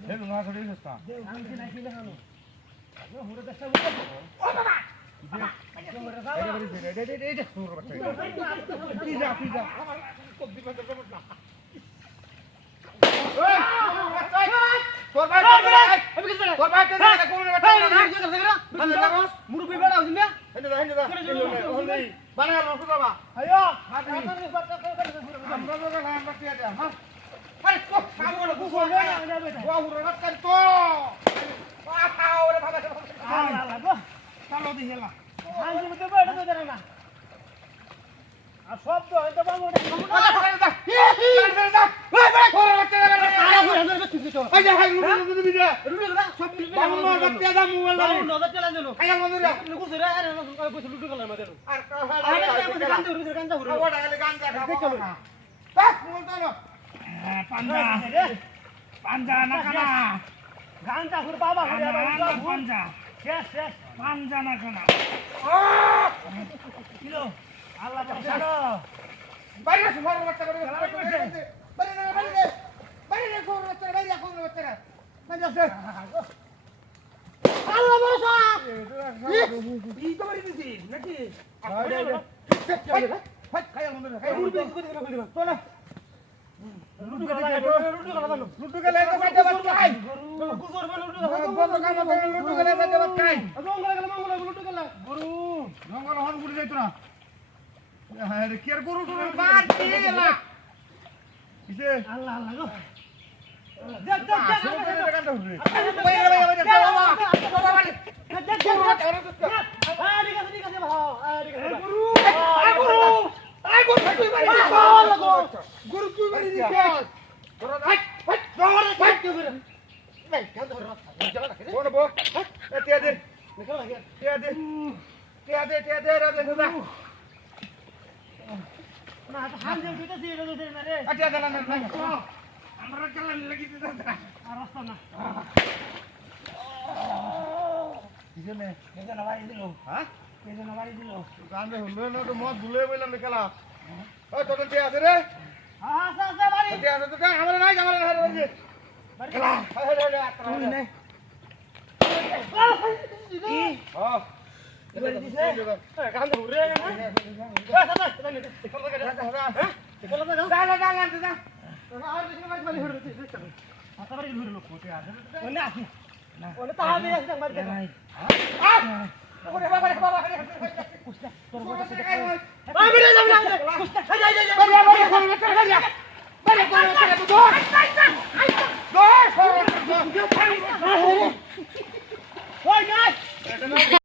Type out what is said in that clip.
হে না করে দিস না আমি কি নাই কিনে খানো ও হুড়ে দশটা বুঝে ও বাবা শব্দ হয়তো পাঞ্জা না কানা গানটা ঘুরে বাবা পাঞ্জা শেষ শেষ পাঞ্জা না কানা কিলো আল্লাহ বাঁচানো বাইরে সুপার বাচ্চা করে বাইরে না বাইরে কোন বাচ্চা বাইরে কোন বাচ্চা মানে আছে আল্লাহ বাঁচা এই তো বাড়ি দিছি নাকি হাই খায়া মন্দির খায়া মুড়ি তো না লুটু গেলে তো বাইতে বাত খাই গুজর বল লুটু বন্ধ কাম করে লুটু গেলে বাইতে বাত খাই জঙ্গল গেলে মঙ্গল লুটু গেলে গরু জঙ্গল হন গুড়ি যাইতো না আরে কের গরু তো বাদ দিলা ইসে আল্লাহ আল্লাহ গো দেখ দেখ দেখ কান্দা হুরে বাইরে বাইরে বাবা বাবা দেখ ঠিক আছে ভাও ঠিক আছে গরু আই গরু তুই বাড়ি গরু তুই বাড়ি দিছ ধর হাট হাট ধর হাট তুই করে এই কেন ধর কোন বো তে দে নিকল লাগে তে দে দাদা না হান যে দিতে দিই রে না রে আচ্ছা দাদা না আমরা চলা লাগি দিতে আর রাস্তা না কিজনে কেজন বাড়ি দিল হ্যাঁ কেজন বাড়ি দিল গান রে হলো না তো মত ভুলে বললাম খেলা ওই তোদের কে আছে রে হ্যাঁ আছে আছে বাড়ি কে আছে তো আমরা নাই আমরা না রে বাড়ি খেলা তুই নাই হ্যাঁ গান রে